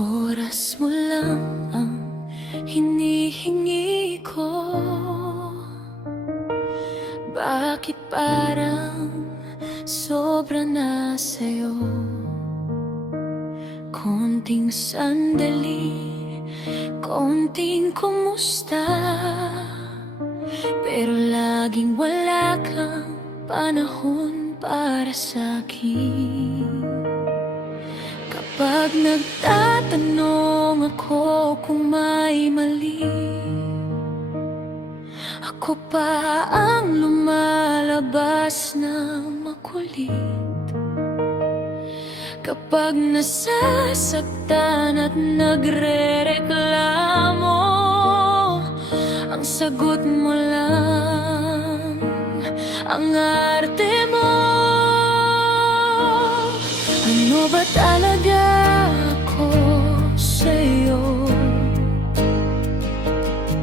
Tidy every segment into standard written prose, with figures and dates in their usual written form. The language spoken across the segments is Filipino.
Oras mo lang ang hinihingi ko. Bakit parang sobra na sa'yo? Konting sandali, konting kumusta, pero laging wala kang panahon para sa'kin. Kapag nagtatanong ako kung may mali, ako pa ang lumalabas na makulit. Kapag nasasaktan at nagrereklamo, ang sagot mo lang ang arte mo. Ano ba talaga ako sa'yo?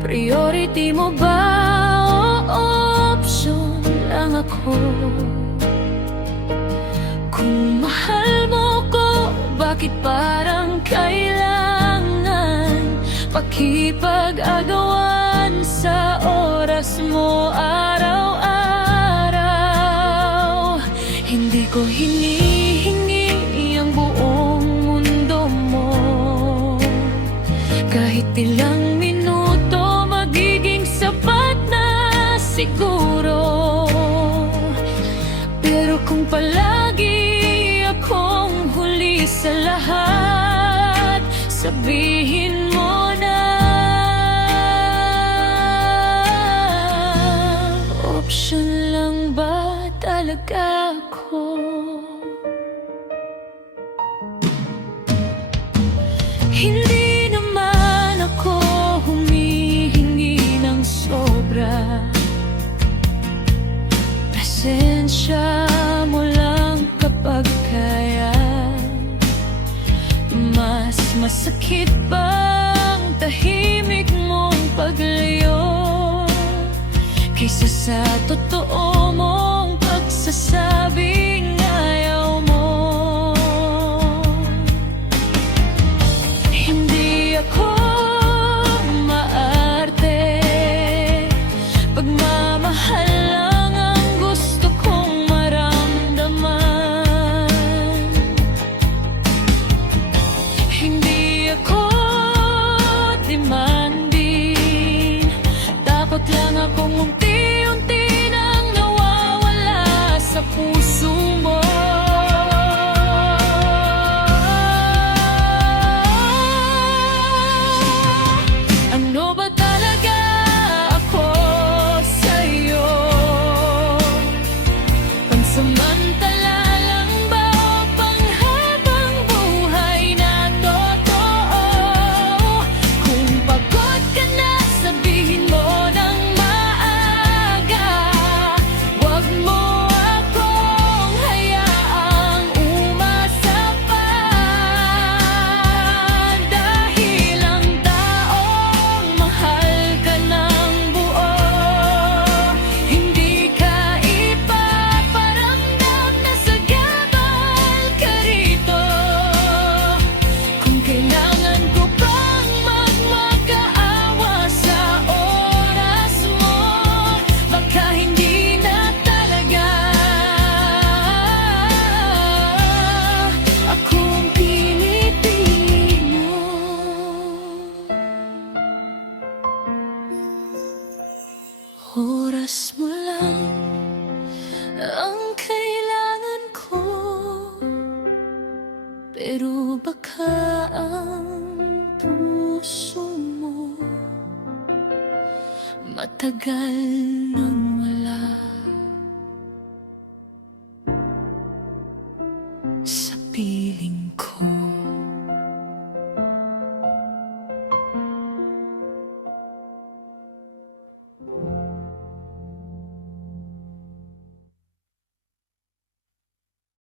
Priority mo ba o option lang ako? Kung mahal mo ko, bakit parang kailangan pakipag-agawan sa oras mo araw-araw? Hindi ko hinihingi ang buong mundo mo, kahit ilang minuto magiging sapat na siguro. Pero kung palagi akong huli sa lahat, sabihin mo na option lang ba talaga ako? Hindi naman ako humihingi ng sobra. Presensya mo lang kapag kaya. Mas masakit bang tahimik mong paglayo kaysa sa totoo mong pagsasabing ayaw mo? Hindi ako maarte, pagmamahal lang ang gusto kong maramdaman. Hindi ako demanding, dapat lang akong unti-unti nang nawawala sa puso mo. Ano ba talaga ako sa'yo? Pansamantala lang ba o panghabang buhay na totoo? Kung pagod ka na, sabihin mo ng maaga. Huwag mo akong hayaang umasa pa, dahil ang taong mahal ka ng buo, hindi ka ipaparamdam na sagabal ka rito. Kung kailangan ko pang magmakaawa sa oras mo, baka hindi na talaga akong pinipili mo. Oras mo lang ang kailangan ko, pero baka ang puso mo matagal nang wala sa piling ko.